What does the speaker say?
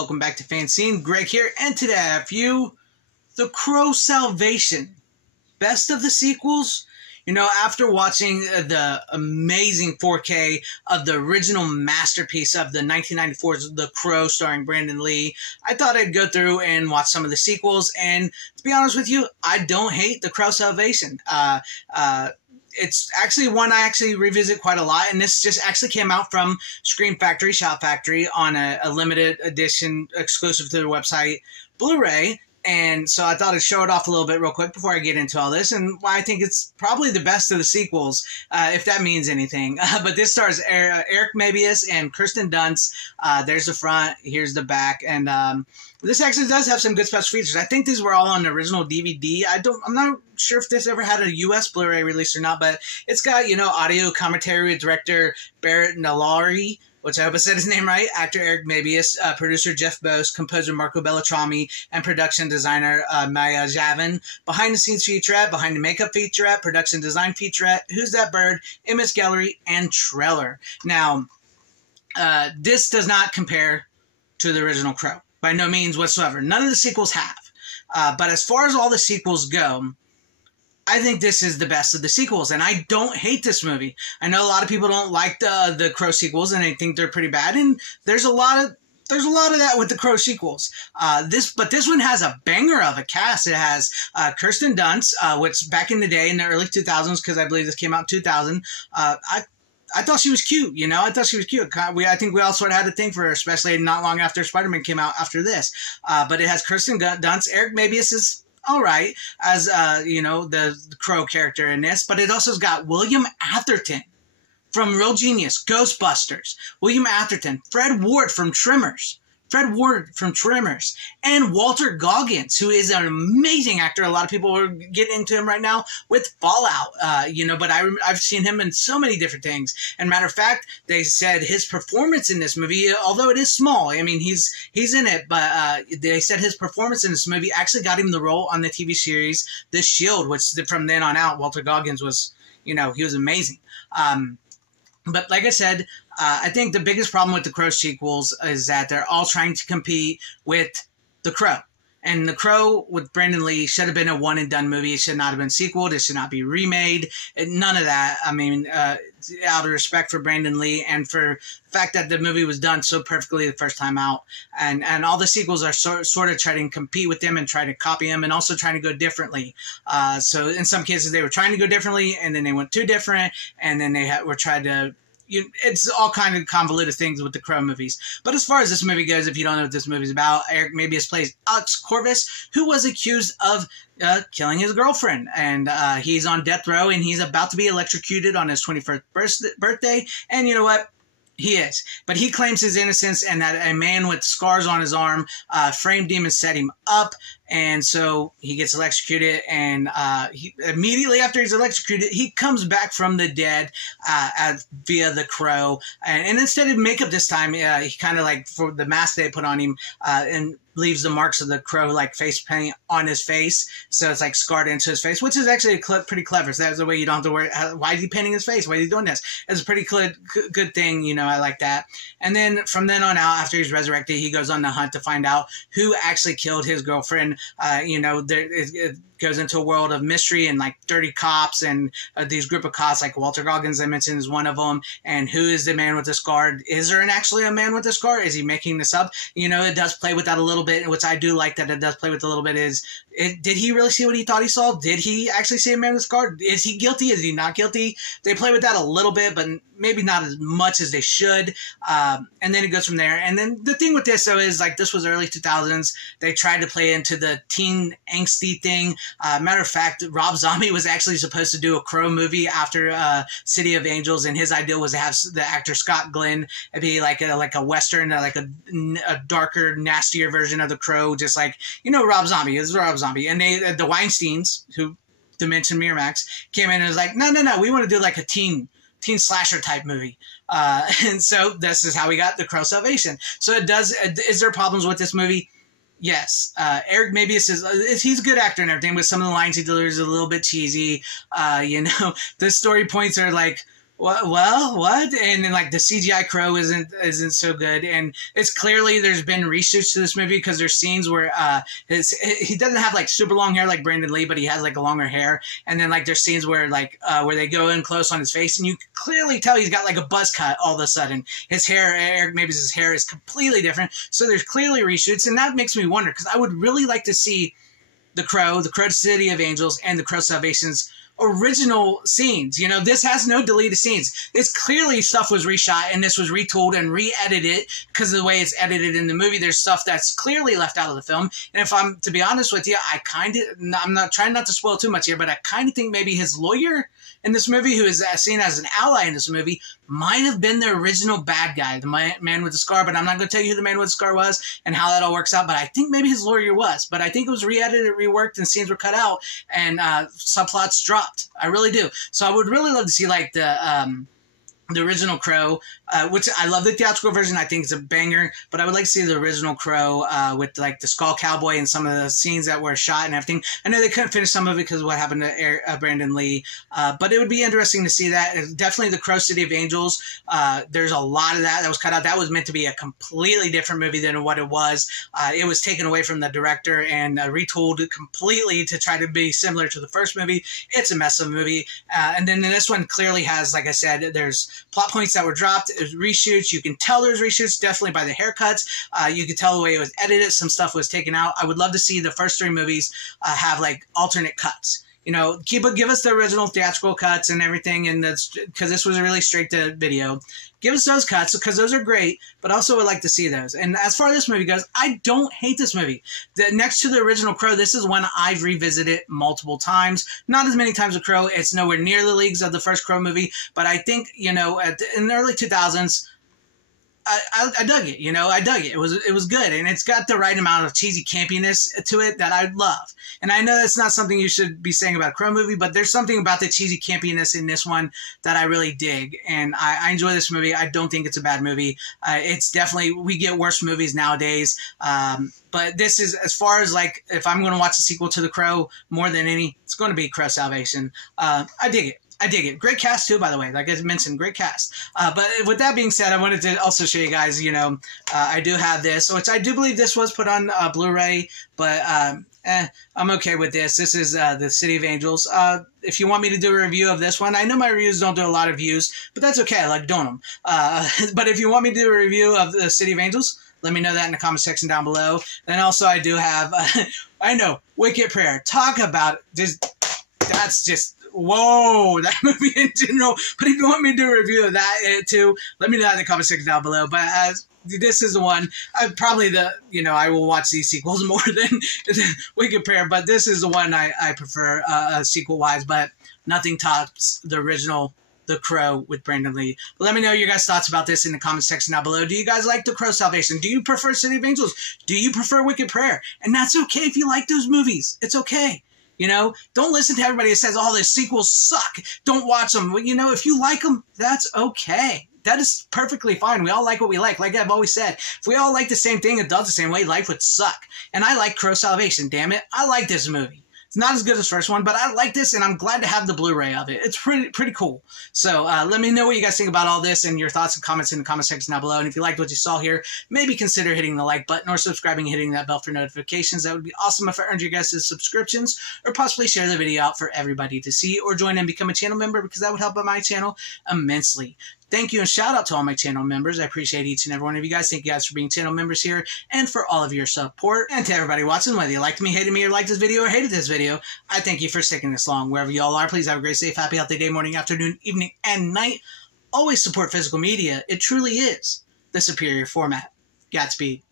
welcome back to FanZcene. Greg here, and today I have for you The Crow Salvation. Best of the sequels? You know, after watching the amazing 4K of the original masterpiece of the 1994's The Crow starring Brandon Lee, I thought I'd go through and watch some of the sequels, and to be honest with you, I don't hate The Crow Salvation. It's actually one I actually revisit quite a lot, and this just actually came out from Scream Factory, Shout Factory, on a limited edition exclusive to their website Blu-ray. And so I thought I'd show it off a little bit real quick before I get into all this, and why I think it's probably the best of the sequels, if that means anything. But this stars Eric Mabius and Kirsten Dunst. There's the front, here's the back, and this actually does have some good special features. I think these were all on the original DVD. I'm not sure if this ever had a U.S. Blu-ray release or not, but it's got, you know, audio commentary with director Barrett Nalari, which I hope I said his name right, actor Eric Mabius, producer Jeff Bose, composer Marco Beltrami, and production designer Maya Javin. Behind-the-scenes featurette, behind-the-makeup featurette, production design featurette, Who's That Bird, image gallery, and trailer. Now, this does not compare to the original Crow, by no means whatsoever. None of the sequels have. But as far as all the sequels go, I think this is the best of the sequels, and I don't hate this movie. I know a lot of people don't like the Crow sequels, and they think they're pretty bad, and there's a lot of that with the Crow sequels. But this one has a banger of a cast. It has Kirsten Dunst, which back in the day, in the early 2000s, because I believe this came out in 2000, I thought she was cute, you know? I thought she was cute. I think we all sort of had a thing for her, especially not long after Spider-Man came out after this. But it has Kirsten Dunst. Eric Mabius is all right as, you know, the Crow character in this. But it also has got William Atherton from Real Genius, Ghostbusters. William Atherton. Fred Ward from Tremors. And Walter Goggins, who is an amazing actor. A lot of people are getting into him right now with Fallout, you know, but I've seen him in so many different things. And matter of fact, they said his performance in this movie, although it is small, I mean, he's in it, but they said his performance in this movie actually got him the role on the TV series The Shield, which from then on out, Walter Goggins was, you know, he was amazing. But like I said, I think the biggest problem with the Crow sequels is that they're all trying to compete with The Crow. And The Crow with Brandon Lee should have been a one-and-done movie. It should not have been sequeled. It should not be remade. None of that. I mean, out of respect for Brandon Lee and for the fact that the movie was done so perfectly the first time out. And all the sequels are sort of trying to compete with them and try to copy them and also trying to go differently. So in some cases, they were trying to go differently, and then they went too different, and then they were trying to... it's all kind of convoluted things with the Crow movies. But as far as this movie goes, if you don't know what this movie's about, Eric Mabius plays Alex Corvus, who was accused of killing his girlfriend. And he's on death row, and he's about to be electrocuted on his 21st birthday. And you know what? He is. But he claims his innocence and that a man with scars on his arm framed him and set him up. And so he gets electrocuted, and immediately after he's electrocuted, he comes back from the dead via the Crow. And instead of makeup this time, he kind of like, for the mask they put on him, and leaves the marks of the Crow like face paint on his face, so it's like scarred into his face, which is actually pretty clever. So that's the way you don't have to worry. Why is he painting his face? Why is he doing this? It's a pretty good thing, you know. I like that. And then from then on out, after he's resurrected, he goes on the hunt to find out who actually killed his girlfriend. You know, it goes into a world of mystery and like dirty cops and these group of cops, like Walter Goggins I mentioned is one of them. And who is the man with the scar? Is there actually a man with a scar? Is he making this up? You know, it does play with that a little bit, which I do like that it does play with a little bit. Did he really see what he thought he saw? Did he actually see a man with a scar? Is he guilty? Is he not guilty? They play with that a little bit, but maybe not as much as they should. And then it goes from there. And then the thing with this, though, is like this was early 2000s. They tried to play into the teen angsty thing. Matter of fact, Rob Zombie was actually supposed to do a Crow movie after City of Angels, and his idea was to have the actor Scott Glenn be like a Western, like a darker, nastier version of the Crow, just like, you know, Rob Zombie. It was Rob Zombie. And the Weinsteins, who Dimension Miramax, came in and was like, no, we want to do like a teen slasher type movie. And so this is how we got The Crow Salvation. So is there problems with this movie? Yes. Eric Mabius he's a good actor and everything, but some of the lines he delivers are a little bit cheesy. You know, the story points are like, what? And then like the CGI crow isn't so good, and it's clearly there's been reshoots to this movie because there's scenes where he doesn't have like super long hair like Brandon Lee, but he has like a longer hair, and then like there's scenes where like where they go in close on his face, and you clearly tell he's got like a buzz cut all of a sudden. His hair, Eric Mapes' hair is completely different, so there's clearly reshoots, and that makes me wonder because I would really like to see the Crow City of Angels, and the Crow Salvation's original scenes. You know, this has no deleted scenes. It's clearly stuff was reshot and this was retooled and re-edited because of the way it's edited in the movie. There's stuff that's clearly left out of the film. And if I'm to be honest with you, I'm not trying not to spoil too much here, but I kind of think maybe his lawyer in this movie, who is seen as an ally in this movie, might have been the original bad guy, the man with the scar. But I'm not going to tell you who the man with the scar was and how that all works out. But I think maybe his lawyer was. But I think it was re-edited, reworked, and scenes were cut out and subplots dropped. I really do. So I would really love to see like the original Crow, which I love the theatrical version. I think it's a banger, but I would like to see the original Crow with like the Skull Cowboy and some of the scenes that were shot and everything. I know they couldn't finish some of it because of what happened to Brandon Lee, but it would be interesting to see that. Definitely the Crow City of Angels. There's a lot of that was cut out. That was meant to be a completely different movie than what it was. It was taken away from the director and retooled completely to try to be similar to the first movie. It's a mess of a movie. And then this one clearly has, like I said, there's plot points that were dropped. It was reshoots. You can tell there's reshoots definitely by the haircuts. You can tell the way it was edited. Some stuff was taken out. I would love to see the first three movies have like alternate cuts. You know, give us the original theatrical cuts and everything, and that's because this was really straight to video. Give us those cuts because those are great, but also would like to see those. And as far as this movie goes, I don't hate this movie. Next to the original Crow, this is one I've revisited multiple times. Not as many times as Crow. It's nowhere near the leagues of the first Crow movie, but I think, you know, in the early 2000s, I dug it, you know, I dug it. It was good, and it's got the right amount of cheesy campiness to it that I love. And I know that's not something you should be saying about a Crow movie, but there's something about the cheesy campiness in this one that I really dig, and I enjoy this movie. I don't think it's a bad movie. It's definitely, we get worse movies nowadays, but this is, as far as like, if I'm going to watch a sequel to The Crow more than any, it's going to be Crow Salvation. I dig it. I dig it. Great cast too, by the way. Like I mentioned, great cast. But with that being said, I wanted to also show you guys, you know, I do have this, which I do believe this was put on Blu-ray, but I'm okay with this. This is the City of Angels. If you want me to do a review of this one, I know my reviews don't do a lot of views, but that's okay. I like doing them. But if you want me to do a review of the City of Angels, let me know that in the comment section down below. And also I do have, I know, Wicked Prayer. Talk about just, that's just, whoa, that movie in general. But if you want me to do a review of that too, let me know in the comment section down below. But this is the one, I will watch these sequels more than Wicked Prayer, but this is the one I prefer sequel-wise, but nothing tops the original The Crow with Brandon Lee. But let me know your guys' thoughts about this in the comment section down below. Do you guys like The Crow Salvation? Do you prefer City of Angels? Do you prefer Wicked Prayer? And that's okay if you like those movies. It's okay. You know, don't listen to everybody that says, oh, the sequels suck. Don't watch them. You know, if you like them, that's okay. That is perfectly fine. We all like what we like. Like I've always said, if we all like the same thing and done the same way, life would suck. And I like Crow Salvation, damn it. I like this movie. It's not as good as the first one, but I like this, and I'm glad to have the Blu-ray of it. It's pretty cool. So let me know what you guys think about all this and your thoughts and comments in the comment section down below. And if you liked what you saw here, maybe consider hitting the like button or subscribing and hitting that bell for notifications. That would be awesome if I earned your guys' subscriptions, or possibly share the video out for everybody to see, or join and become a channel member, because that would help out my channel immensely. Thank you and shout out to all my channel members. I appreciate each and every one of you guys. Thank you guys for being channel members here and for all of your support. And to everybody watching, whether you liked me, hated me, or liked this video, or hated this video, I thank you for sticking this long. Wherever y'all are, please have a great, safe, happy, healthy day, morning, afternoon, evening, and night. Always support physical media. It truly is the superior format. Godspeed.